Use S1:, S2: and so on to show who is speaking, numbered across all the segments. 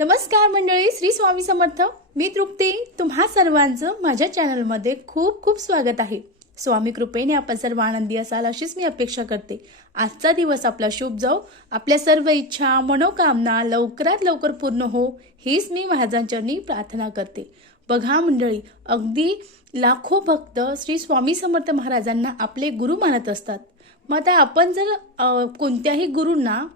S1: नमस्कार मंडळी श्री स्वामी समर्थ. मी तृप्ती. तुम्हा सर्वांचं माझ्या चॅनलमध्ये खूप खूप स्वागत आहे. स्वामी कृपेने आपण सर्व आनंदी असाल अशीच मी अपेक्षा करते. आजचा दिवस आपला शुभ जाऊ आपल्या सर्व इच्छा मनोकामना लवकरात लवकर पूर्ण हो हीच मी महाराजांचरणी प्रार्थना करते. बघा मंडळी अगदी लाखो भक्त श्री स्वामी समर्थ महाराजांना आपले गुरु मानत असतात. मग आता आपण जर कोणत्याही गुरूंना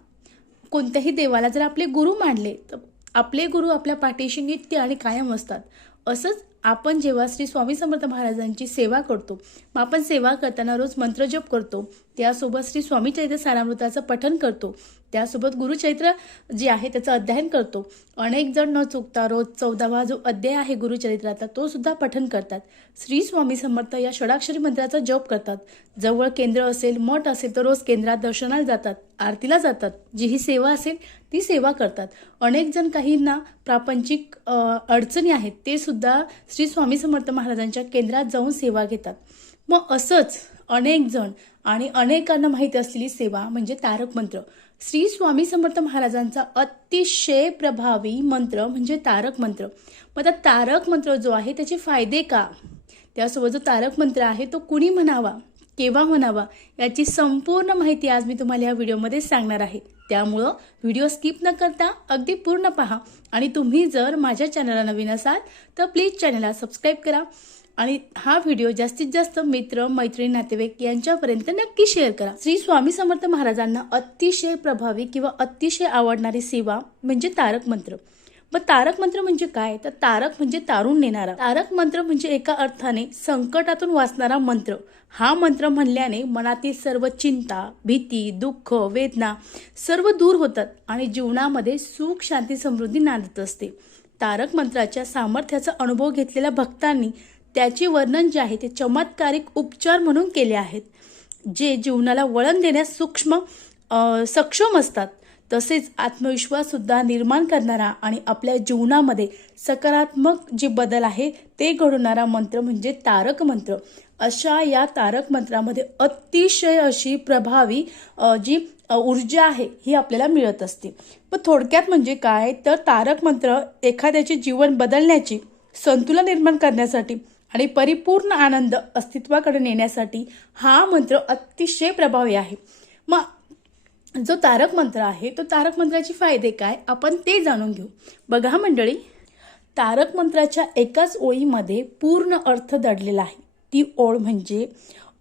S1: कोणत्याही देवाला जर आपले गुरु मानले तर आपले गुरु आपल्या पाठीशी नित्य आणि कायम असतात. असंच आपण जेव्हा श्री स्वामी समर्थ महाराजांची सेवा करतो मग आपण सेवा करताना रोज मंत्रजप करतो त्यासोबत श्री स्वामी चैत्र सारामृताचं पठन करतो. त्यासोबत गुरुचैत्र जे आहे त्याचं अध्ययन करतो. अनेक जण न चुकता रोज चौदावा जो अध्याय आहे गुरुचरित्राचा तो सुद्धा पठन करतात. श्री स्वामी समर्थ या षडाक्षरी मंत्राचा जप करतात. जवळ केंद्र असेल मठ असेल तर रोज केंद्रात दर्शनाला जातात आरतीला जातात. जी ही सेवा असेल ती सेवा करतात. अनेक जण काहींना प्रापंचिक अडचणी आहेत ते सुद्धा श्री स्वामी समर्थ महाराजांच्या केंद्रात जाऊन सेवा घेतात. मग असंच अनेक जण आणि अनेकांना माहिती असलेली सेवा म्हणजे तारक मंत्र. श्री स्वामी समर्थ महाराजांचा अतिशय प्रभावी मंत्र म्हणजे तारक मंत्र. मग आता तारक मंत्र जो आहे त्याचे फायदे का? त्यासोबत जो तारक मंत्र आहे तो कुणी म्हणावा? केव्हा म्हणावा? याची संपूर्ण माहिती आज मी तुम्हाला या व्हिडिओमध्ये सांगणार आहे. त्यामुळं व्हिडिओ स्किप न करता अगदी पूर्ण पहा. आणि तुम्ही जर माझ्या चॅनलला नवीन असाल तर प्लीज चॅनलला सबस्क्राईब करा. आणि हा व्हिडिओ जास्तीत जास्त मित्र मैत्रिणी नातेवाईक यांच्यापर्यंत नक्की शेअर करा. श्री स्वामी समर्थ महाराजांना अतिशय प्रभावी किंवा अतिशय आवडणारी सेवा म्हणजे तारक मंत्र. मग तारक मंत्र म्हणजे काय? तर तारक म्हणजे तारून नेणारा. तारक मंत्र म्हणजे एका अर्थाने संकटातून वाचणारा मंत्र. हा मंत्र म्हणल्याने मनातील सर्व चिंता भीती दुःख वेदना सर्व दूर होतात आणि जीवनामध्ये सुख शांती समृद्धी नांदत असते. तारक मंत्राच्या सामर्थ्याचा अनुभव घेतलेल्या भक्तांनी त्याचे वर्णन जे आहे ते चमत्कारिक उपचार म्हणून केले आहेत. जे जीवनाला वळण देण्यास सूक्ष्म सक्षम असतात. तसेच आत्मविश्वाससुद्धा निर्माण करणारा आणि आपल्या जीवनामध्ये सकारात्मक जे बदल आहे ते घडवणारा मंत्र म्हणजे तारक मंत्र. अशा या तारक मंत्रामध्ये अतिशय अशी प्रभावी जी ऊर्जा आहे ही आपल्याला मिळत असते. पण थोडक्यात म्हणजे काय? तर तारक मंत्र एखाद्याचे जीवन बदलण्याची संतुलन निर्माण करण्यासाठी आणि परिपूर्ण आनंद अस्तित्वाकडे नेण्यासाठी हा मंत्र अतिशय प्रभावी आहे. मग जो तारक मंत्र आहे तो तारक मंत्राचे फायदे काय? आपण ते जाणून घेऊ. बघा मंडळी तारक मंत्राच्या एकाच ओळीमध्ये पूर्ण अर्थ दडलेला आहे. ती ओळ म्हणजे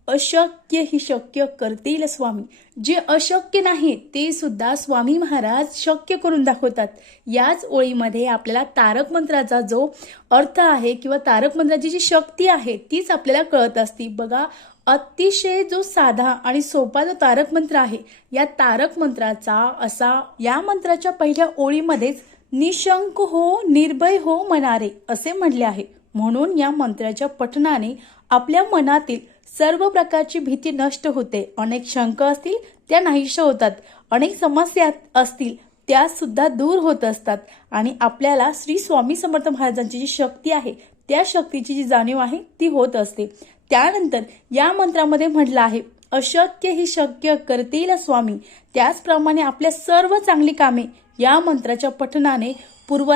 S1: अशक्य ही शक्य करतील स्वामी. जे अशक्य नाही ते सुद्धा स्वामी महाराज शक्य करून दाखवतात. याच ओळीमध्ये आपल्याला तारक मंत्राचा जो अर्थ आहे किंवा तारक मंत्राची जी शक्ती आहे तीच आपल्याला कळत असती. बघा अतिशय जो साधा आणि सोपा जो तारक मंत्र आहे या तारक मंत्राचा असा या मंत्राच्या पहिल्या ओळीमध्येच निशंक हो निर्भय हो मनारे असे म्हणले आहे. म्हणून या मंत्राच्या पठणाने आपल्या मनातील सर्व प्रकारची भीती नष्ट होते. अनेक शंक असतील त्या नाहीशा होतात. अनेक समस्या असतील त्या सुद्धा दूर होत असतात. आणि आपल्याला श्री स्वामी समर्थ महाराजांची जी शक्ती आहे त्या शक्तीची जी जाणीव आहे ती होत असते. त्यानंतर या मंत्रामध्ये म्हटलं आहे अशक्य ही शक्य करतील स्वामी. त्याचप्रमाणे आपल्या सर्व चांगली कामे या मंत्राच्या पठणाने पूर्व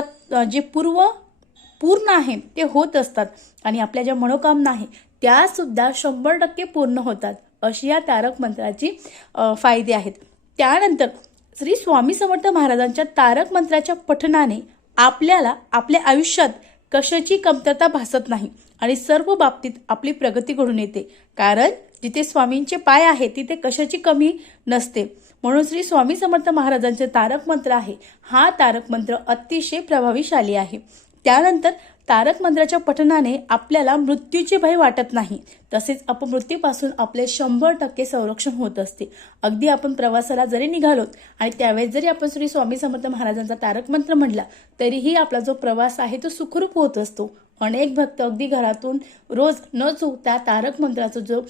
S1: जे पूर्व पूर्ण आहे ते होत असतात. आणि आपल्या ज्या मनोकामना आहे त्या सुद्धा शंभर टक्के पूर्ण होतात अशी या तारक मंत्राची फायदे आहेत. त्यानंतर श्री स्वामी समर्थ महाराजांच्या तारक मंत्राच्या पठणाने आपल्याला आपल्या आयुष्यात कशाची कमतरता भासत नाही आणि सर्व बाबतीत आपली प्रगती घडून येते. कारण जिथे स्वामींचे पाय आहे तिथे कशाची कमी नसते. म्हणून श्री स्वामी समर्थ महाराजांचे तारक मंत्र आहे. हा तारक मंत्र अतिशय प्रभावीशाली आहे. त्यानंतर तारक मंत्राच्या पठणाने आपल्याला मृत्यूचे भय वाटत नाही. तसेच अपमृत्यूपासून आपले शंभर टक्के संरक्षण होत असते. अगदी आपण प्रवासाला जरी निघालोत आणि त्यावेळेस जरी आपण श्री स्वामी समर्थ महाराजांचा तारक मंत्र म्हटला तरीही आपला जो प्रवास आहे तो सुखरूप होत असतो. अनेक भक्त अगदी घरातून रोज न चुकता तारक मंत्राचं जो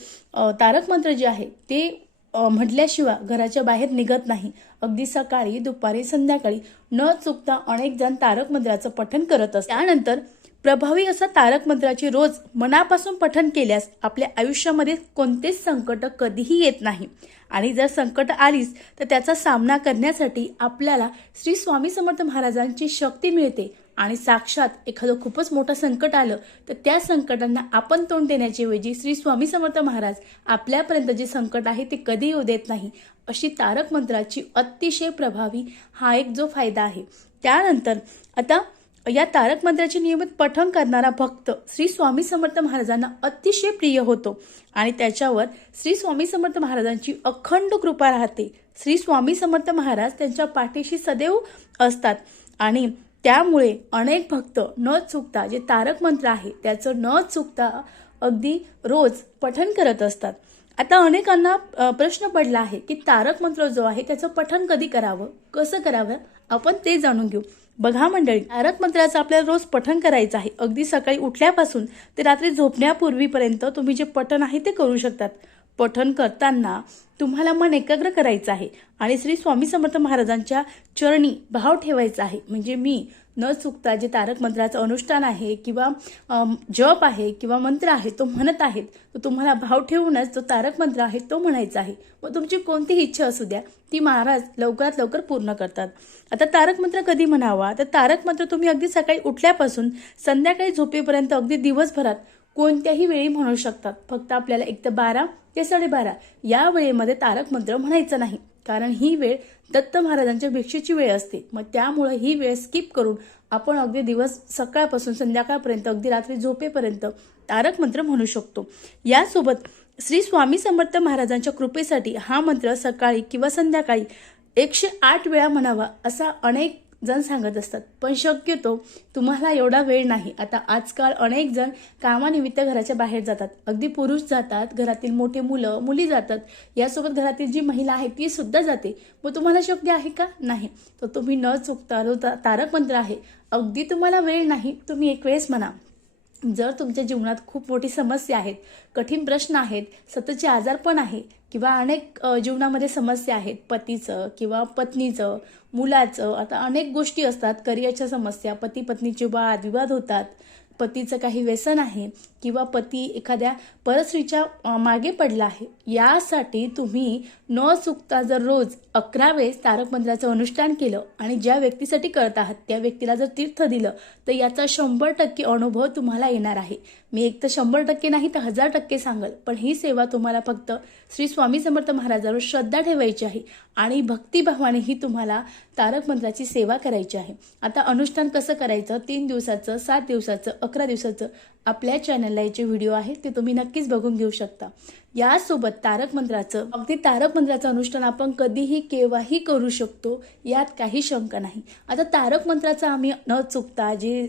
S1: तारक मंत्र जे आहे ते म्हटल्याशिवाय घराच्या बाहेर निघत नाही. अगदी सकाळी दुपारी संध्याकाळी न चुकता अनेक जण तारक मंत्राचं पठण करत असतात. त्यानंतर प्रभावी असा तारक मंत्राची रोज मनापासून पठन केल्यास आपल्या आयुष्यामध्ये कोणतेच संकट कधीही येत नाही. आणि जर संकट आलीच तर त्याचा सामना करण्यासाठी आपल्याला श्री स्वामी समर्थ महाराजांची शक्ती मिळते. आणि साक्षात एखादं खूपच मोठं संकट आलं तर त्या संकटांना आपण तोंड देण्याची ऐवजी श्री स्वामी समर्थ महाराज आपल्यापर्यंत जे संकट आहे ते कधी येऊ देत नाही अशी तारक मंत्राची अतिशय प्रभावी हा एक जो फायदा आहे. त्यानंतर आता या तारक मंत्राचे नियमित पठण करणारा भक्त श्री स्वामी समर्थ महाराजांना अतिशय प्रिय होतो. आणि त्याच्यावर श्री स्वामी समर्थ महाराजांची अखंड कृपा राहते. श्री स्वामी समर्थ महाराज त्यांच्या पाठीशी सदैव असतात. आणि त्यामुळे अनेक भक्त न चुकता जे तारक मंत्र आहे त्याचं न चुकता अगदी रोज पठण करत असतात. आता अनेकांना प्रश्न पडला आहे की तारक मंत्र जो आहे त्याचं पठण कधी करावं? कसं करावं? आपण ते जाणून घेऊ. बघा मंडळी तारक मंत्राचं आपल्याला रोज पठण करायचं आहे. अगदी सकाळी उठल्यापासून ते रात्री झोपण्यापूर्वीपर्यंत तुम्ही जे पठण आहे ते करू शकतात. पठण करताना तुम्हाला मन एकाग्र करायचं आहे आणि श्री स्वामी समर्थ महाराजांच्या चरणी भाव ठेवायचा आहे. म्हणजे मी न चुकता जे तारक मंत्राचं अनुष्ठान आहे किंवा जप आहे किंवा मंत्र आहे तो म्हणत आहेत तर तुम्हाला भाव ठेवूनच जो तारक मंत्र आहे तो म्हणायचा आहे. व तुमची कोणतीही इच्छा असू द्या ती महाराज लवकरात लवकर पूर्ण करतात. आता तारक मंत्र कधी म्हणावा? तर तारक मंत्र तुम्ही अगदी सकाळी उठल्यापासून संध्याकाळी झोपेपर्यंत अगदी दिवसभरात कोणत्याही वेळी म्हणू शकतात. फक्त आपल्याला एक तर बारा ते साडेबारा. या वेळेमध्ये तारक मंत्र म्हणायचं नाही. कारण ही वेळ दत्त महाराजांच्या भिक्षेची वेळ असते. मग त्यामुळे ही वेळ स्किप करून आपण अगदी दिवस सकाळपासून संध्याकाळपर्यंत अगदी रात्री झोपेपर्यंत तारक मंत्र म्हणू शकतो. यासोबत श्री स्वामी समर्थ महाराजांच्या कृपेसाठी हा मंत्र सकाळी किंवा संध्याकाळी एकशे आठ वेळा म्हणावा असा अनेक जण सांगत असतात पण शक्यतो तुम्हाला एवढा वेळ नाही. आता आजकाल अनेक जण कामानिमित्त घराच्या बाहेर जातात. अगदी पुरुष जातात घरातील मोठे मुलं मुली जातात. यासोबत घरातील जी महिला आहे ती सुद्धा जाते. मग तुम्हाला शक्य आहे का? नाही. तर तुम्ही न चुकता जो तारक मंत्र आहे अगदी तुम्हाला वेळ नाही तुम्ही एक वेळेस म्हणा. जर तुमच्या जीवनात खूप मोठी समस्या आहेत कठीण प्रश्न आहेत सततचे आजारपण आहे किंवा अनेक जीवनामध्ये समस्या आहेत पतीचं किंवा पत्नीचं मुलाचं आता अनेक गोष्टी असतात. करिअरच्या समस्या पती पत्नीचे वाद विवाद होतात. पतीचं काही व्यसन आहे किंवा पती एखाद्या परस्त्रीच्या मागे पडला आहे यासाठी तुम्ही न चुकता जर रोज अकरा वेळेस तारक मंत्राचं अनुष्ठान केलं आणि ज्या व्यक्तीसाठी करत आहात त्या व्यक्तीला जर तीर्थ दिलं तर याचा शंभर टक्के अनुभव तुम्हाला येणार आहे. मी एक तर शंभर टक्के नाही तर हजार टक्के सांगल पण ही सेवा तुम्हाला फक्त श्री स्वामी समर्थ महाराजांवर श्रद्धा ठेवायची आहे. आणि भक्तिभावाने ही तुम्हाला तारक मंत्राची सेवा करायची आहे. आता अनुष्ठान कसं करायचं? तीन दिवसाचं सात दिवसाचं अकरा दिवसाचं आपल्या चॅनलला याचे व्हिडिओ आहे ते तुम्ही नक्कीच बघून घेऊ शकता. यासोबत तारक मंत्राचं अगदी तारक मंत्राचं अनुष्ठान आपण कधीही केव्हाही करू शकतो यात काही शंका नाही. आता तारक मंत्राचं आम्ही न चुकता जे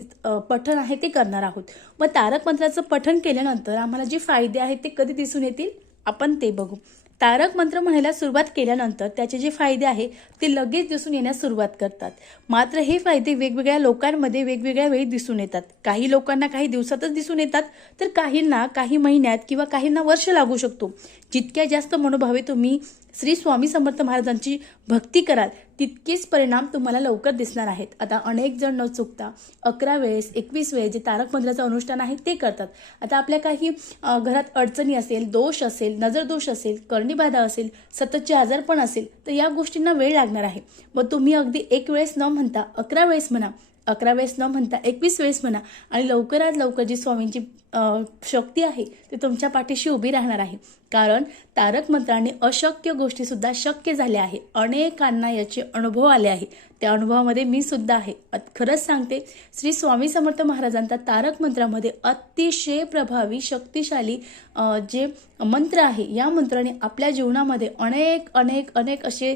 S1: पठण आहे ते करणार आहोत. मग तारक मंत्राचं पठण केल्यानंतर आम्हाला जे फायदे आहेत ते कधी दिसून येतील? आपण ते बघू. तारक मंत्र म्हणायला सुरुवात केल्यानंतर त्याचे जे फायदे आहे ते लगेच दिसून येण्यास सुरुवात करतात. मात्र हे फायदे वेगवेगळ्या लोकांमध्ये वेगवेगळ्या वेळी दिसून येतात. काही लोकांना काही दिवसातच दिसून येतात तर काहींना काही महिन्यात किंवा काहींना वर्ष लागू शकतो. जितक्या जास्त मनोभावे तुम्ही श्री स्वामी समर्थ महाराजांची भक्ती कराल तितकेच परिणाम तुम्हाला लवकर दिसणार आहेत. आता अनेक जण न चुकता अकरा वेळेस एकवीस वेळेस जे तारक मंदिराचं अनुष्ठान आहे ते करतात. आता आपल्या काही घरात अडचणी असेल दोष असेल नजरदोष असेल कर्णीबाधा असेल सततचे आजारपण असेल तर या गोष्टींना वेळ लागणार आहे. मग तुम्ही अगदी एक वेळेस न म्हणता अकरा वेळेस म्हणा अकरा वेळेस न म्हणता एकवीस वेळेस म्हणा आणि लवकरात लवकर जी स्वामींची शक्ती आहे ती तुमच्या पाठीशी उभी राहणार आहे. कारण तारक मंत्राने अशक्य गोष्टीसुद्धा शक्य झाल्या आहे. अनेकांना याचे अनुभव आले आहे. त्या अनुभवामध्ये मी सुद्धा आहे. खरंच सांगते श्री स्वामी समर्थ महाराजांचा तारक मंत्रामध्ये अतिशय प्रभावी शक्तिशाली जे मंत्र आहे या मंत्राने आपल्या जीवनामध्ये अनेक अनेक अनेक असे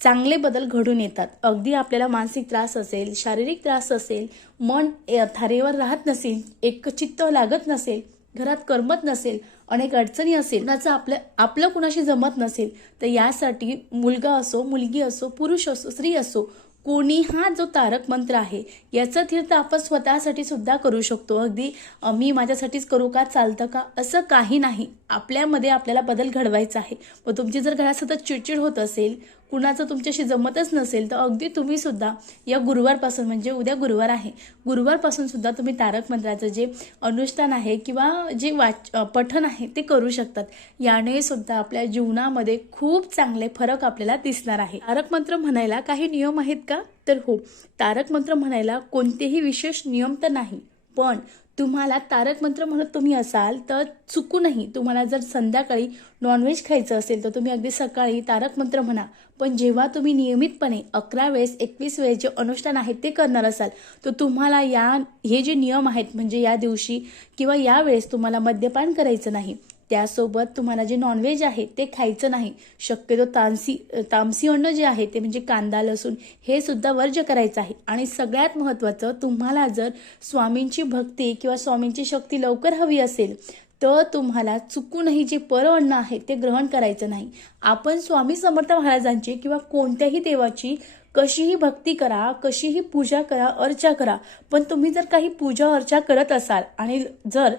S1: चांगले बदल घडून येतात. अगदी आपल्याला मानसिक त्रास असेल शारीरिक त्रास असेल मन थारेवर राहत नसेल एक चित्त लागत नसेल घरात करमत नसेल अनेक अडचणी असेल कुणाचं आपलं आपलं कुणाशी जमत नसेल तर यासाठी मुलगा असो मुलगी असो पुरुष असो स्त्री असो कोणी हा जो तारक मंत्र आहे याचं तीर्थ आपण स्वतःसाठी सुद्धा करू शकतो. अगदी मी माझ्यासाठीच करू का चालतं का असं काही नाही. आपल्यामध्ये आपल्याला बदल घडवायचा आहे. व तुमची जर घरात सतत चिडचिड होत असेल कुणाचं तुमच्याशी जमतच नसेल तर अगदी तुम्ही सुद्धा या गुरुवारपासून म्हणजे उद्या गुरुवार आहे गुरुवारपासून सुद्धा तुम्ही तारक मंत्राचं जे अनुष्ठान आहे किंवा जे वाच पठन आहे ते करू शकतात. याने सुद्धा आपल्या जीवनामध्ये खूप चांगले फरक आपल्याला दिसणार आहे. तारक मंत्र म्हणायला काही नियम आहेत का? तर हो तारक मंत्र म्हणायला कोणतेही विशेष नियम तर नाही पण तुम्हाला तारक मंत्र म्हणत तुम्ही असाल तर चुकूनही तुम्हाला जर संध्याकाळी नॉनव्हेज खायचं असेल तर तुम्ही अगदी सकाळी तारक मंत्र म्हणा. पण जेव्हा तुम्ही नियमितपणे अकरा वेळेस एकवीस वेळेस जे अनुष्ठान आहे ते करणार असाल तर तुम्हाला या हे जे नियम आहेत म्हणजे या दिवशी किंवा या वेळेस तुम्हाला मद्यपान करायचं नाही. त्यासोबत तुम्हाला जे नॉनव्हेज आहे ते खायचं नाही. शक्यतो तामसी तामसी अन्न जे आहे ते म्हणजे कांदा लसूण हे सुद्धा वर्ज्य करायचं आहे. आणि सगळ्यात महत्त्वाचं तुम्हाला जर स्वामींची भक्ती किंवा स्वामींची शक्ती लवकर हवी असेल तर तुम्हाला चुकूनही जे पर अन्न आहे ते ग्रहण करायचं नाही. आपण स्वामी समर्थ महाराजांची किंवा कोणत्याही देवाची कशीही भक्ती करा कशीही पूजा करा अर्चा करा. पण तुम्ही जर काही पूजा अर्चा करत असाल आणि जर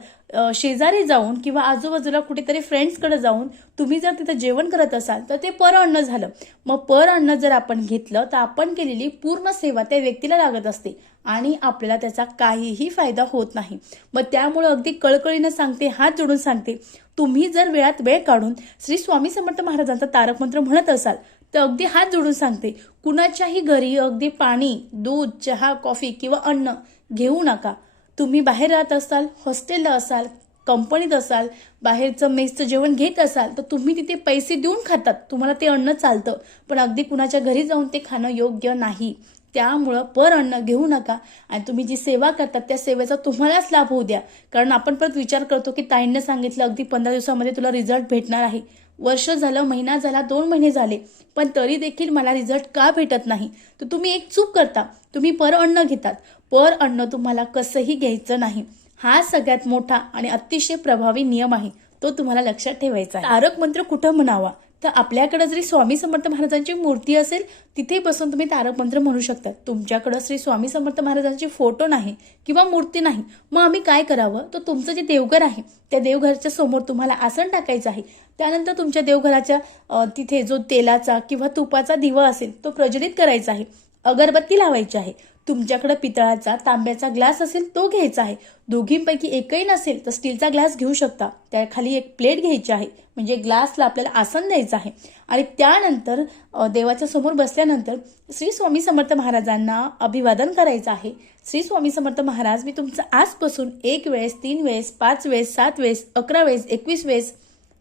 S1: शेजारी जाऊन किंवा आजूबाजूला कुठेतरी फ्रेंड्सकडे जाऊन तुम्ही जर तिथं जेवण करत असाल तर ते पर अन्न झालं. मग पर अन्न जर आपण घेतलं तर आपण केलेली पूर्ण सेवा त्या व्यक्तीला लागत असते आणि आपल्याला त्याचा काहीही फायदा होत नाही. मग त्यामुळं अगदी कळकळीनं सांगते हात जोडून सांगते. तुम्ही जर वेळात वेळ काढून श्री स्वामी समर्थ महाराजांचा तारक मंत्र म्हणत असाल तर अगदी हात जोडून सांगते कुणाच्याही घरी अगदी पाणी दूध चहा कॉफी किंवा अन्न घेऊ नका. तुम्ही बाहेर राहत असाल हॉस्टेलला असाल कंपनीत असाल बाहेरचं मेसचं जेवण घेत असाल तर तुम्ही तिथे पैसे देऊन खातात. तुम्हाला ते अन्न चालतं पण अगदी कुणाच्या घरी जाऊन ते खाणं योग्य नाही. त्यामुळं पर अन्न घेऊ नका आणि तुम्ही जी सेवा करतात त्या सेवेचा तुम्हालाच लाभ होऊ द्या. कारण आपण परत विचार करतो की ताईंनं सांगितलं अगदी पंधरा दिवसामध्ये तुला रिझल्ट भेटणार आहे. वर्ष झालं महिना झाला दोन महिने झाले पण तरी देखील मला रिझल्ट का भेटत नाही? तर तुम्ही एक चूक करता. तुम्ही पर अन्न घेतात. पर अन्न तुम्हाला कसंही घ्यायचं नाही. हा सगळ्यात मोठा आणि अतिशय प्रभावी नियम आहे. तो तुम्हाला लक्षात ठेवायचा तारक मंत्र कुठं म्हणावा? तर आपल्याकडं जरी स्वामी समर्थ महाराजांची मूर्ती असेल तिथे बसून तुम्ही तारक मंत्र म्हणू शकता. तुमच्याकडं श्री स्वामी समर्थ महाराजांचे फोटो नाही किंवा मूर्ती नाही मग आम्ही काय करावं? तर तुमचं जे देवघर आहे त्या देवघराच्या समोर तुम्हाला आसन टाकायचं आहे. त्यानंतर तुमच्या देवघराच्या तिथे जो तेलाचा किंवा तुपाचा दिवा असेल तो प्रज्वलित करायचा आहे. अगरबत्ती लावायची आहे. तुमच्याकडे पितळाचा तांब्याचा ग्लास असेल तो घ्यायचा आहे. दोघींपैकी एकही नसेल तर स्टीलचा ग्लास घेऊ शकता. त्याखाली एक प्लेट घ्यायची आहे. म्हणजे ग्लासला आपल्याला आसन द्यायचं आहे. आणि त्यानंतर देवाच्या समोर बसल्यानंतर श्री स्वामी समर्थ महाराजांना अभिवादन करायचं आहे. श्री स्वामी समर्थ महाराज मी तुमचं आजपासून एक वेळेस तीन वेळेस पाच वेळेस सात वेळेस अकरा वेळेस एकवीस वेळेस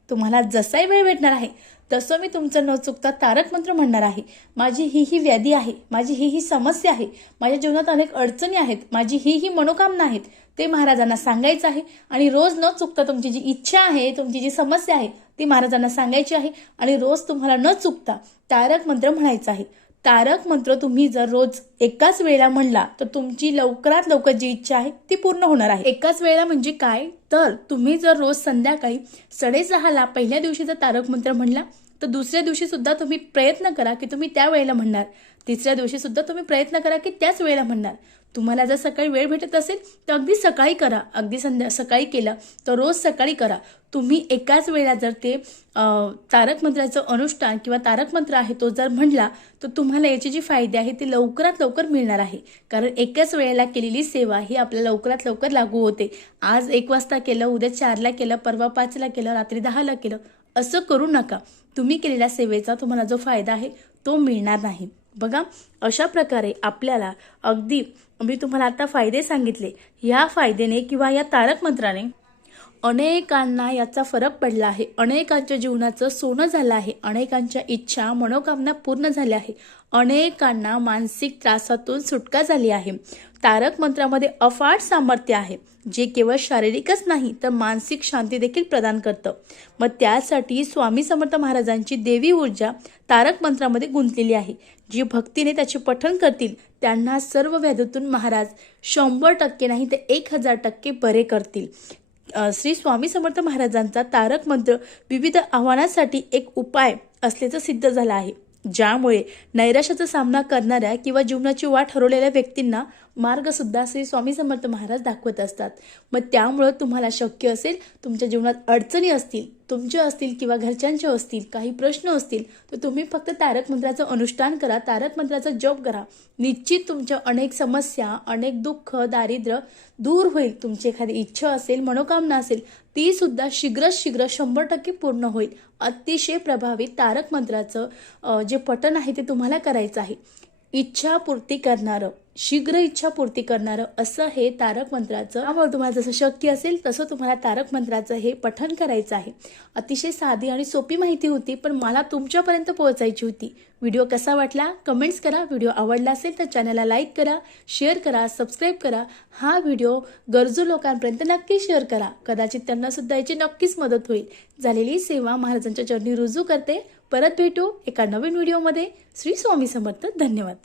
S1: तुम्हाला जसाही वेळ भेटणार आहे तसं मी तुमचं न चुकता तारक मंत्र म्हणणार आहे. माझी ही ही व्याधी आहे माझी ही ही समस्या आहे माझ्या जीवनात अनेक अडचणी आहेत माझी ही ही मनोकामना आहेत ते महाराजांना सांगायचं आहे आणि रोज न चुकता तुमची जी इच्छा आहे तुमची जी समस्या आहे ती महाराजांना सांगायची आहे आणि रोज तुम्हाला न चुकता तारक मंत्र म्हणायचं आहे. तारक मंत्र तुम्ही जर रोज एकाच वेळेला म्हणला तर तुमची लवकरात लवकर जी इच्छा आहे ती पूर्ण होणार आहे. एकाच वेळेला म्हणजे काय? तर तुम्ही जर रोज संध्याकाळी साडेसहाला पहिल्या दिवशी जर तारक मंत्र म्हणला तर दुसऱ्या दिवशी सुद्धा तुम्ही प्रयत्न करा की तुम्ही त्या वेळेला म्हणणार. तिसऱ्या दिवशी सुद्धा तुम्ही प्रयत्न करा की त्याच वेळेला म्हणणार. तुम्हाला जर सकाळी वेळ भेटत असेल तर अगदी सकाळी करा. अगदी संध्या सकाळी केलं तर रोज सकाळी करा. तुम्ही एकाच वेळेला जर ते तारक मंत्राचं अनुष्ठान किंवा तारक मंत्र आहे तो जर म्हणला तर तुम्हाला याचे जे फायदे आहे ते लवकरात लवकर मिळणार आहे. कारण एकाच वेळेला केलेली सेवा ही आपल्याला लवकरात लवकर लागू होते. आज एक वाजता केलं उद्या चारला केलं परवा पाचला केलं रात्री दहाला केलं असं करू नका. तुम्ही केलेल्या सेवेचा तुम्हाला जो फायदा आहे तो मिळणार नाही. बघा अशा प्रकारे आपल्याला अगदी मी तुम्हाला आता फायदे सांगितले. ह्या फायद्याने किंवा या तारक मंत्राने अनेकांना याचा फरक पडला आहे. अनेकांच्या जीवनाचं सोनं झालं आहे. अनेकांच्या इच्छा मनोकामना पूर्ण झाल्या आहे. अनेकांना मानसिक त्रासातून सुटका झाली आहे. तारक मंत्रामध्ये अफाट सामर्थ्य आहे. जे केवळ शारीरिकच नाही तर मानसिक शांती देखील प्रदान करतं. मग त्यासाठी स्वामी समर्थ महाराजांची देवी ऊर्जा तारक मंत्रामध्ये गुंतलेली आहे. जी भक्तीने त्याचे पठण करतील त्यांना सर्व व्याधीतून महाराज शंभर टक्के नाही तर एक हजार टक्के बरे करतील. श्री स्वामी समर्थ महाराजांचा तारक मंत्र विविध आव्हानांसाठी एक उपाय असल्याचं सिद्ध झालं आहे. ज्यामुळे नैराश्याचा सामना करणाऱ्या किंवा जीवनाची वाट हरवलेल्या व्यक्तींना मार्गसुद्धा श्री स्वामी समर्थ महाराज दाखवत असतात. मग त्यामुळं तुम्हाला शक्य असेल तुमच्या जीवनात अडचणी असतील तुमच्या असतील किंवा घरच्यांच्या असतील काही प्रश्न असतील तर तुम्ही फक्त तारक मंत्राचं अनुष्ठान करा तारक मंत्राचा जप करा. निश्चित तुमच्या अनेक समस्या अनेक दुःख दारिद्र्य दूर होईल. तुमची एखादी इच्छा असेल मनोकामना असेल ती सुद्धा शीघ्र शीघ्र शंभर टक्के पूर्ण होईल. अतिशय प्रभावी तारक मंत्राचं जे पठण आहे ते तुम्हाला करायचं आहे. इच्छापूर्ती करणारं शीघ्र इच्छापूर्ती करणारं असं हे तारक मंत्राचं त्यामुळे तुम्हाला जसं शक्य असेल तसं तुम्हाला तारक मंत्राचं हे पठन करायचं आहे. अतिशय साधी आणि सोपी माहिती होती पण मला तुमच्यापर्यंत पोहोचायची होती. व्हिडिओ कसा वाटला? कमेंट्स करा. व्हिडिओ आवडला असेल तर चॅनलला लाईक करा शेअर करा सबस्क्राईब करा. हा व्हिडिओ गरजू लोकांपर्यंत नक्की शेअर करा. कदाचित त्यांना सुद्धा याची नक्कीच मदत होईल. झालेली सेवा महाराजांच्या चरणी रुजू करते. परत भेटू एका नवीन व्हिडिओमध्ये. श्री स्वामी समर्थ धन्यवाद.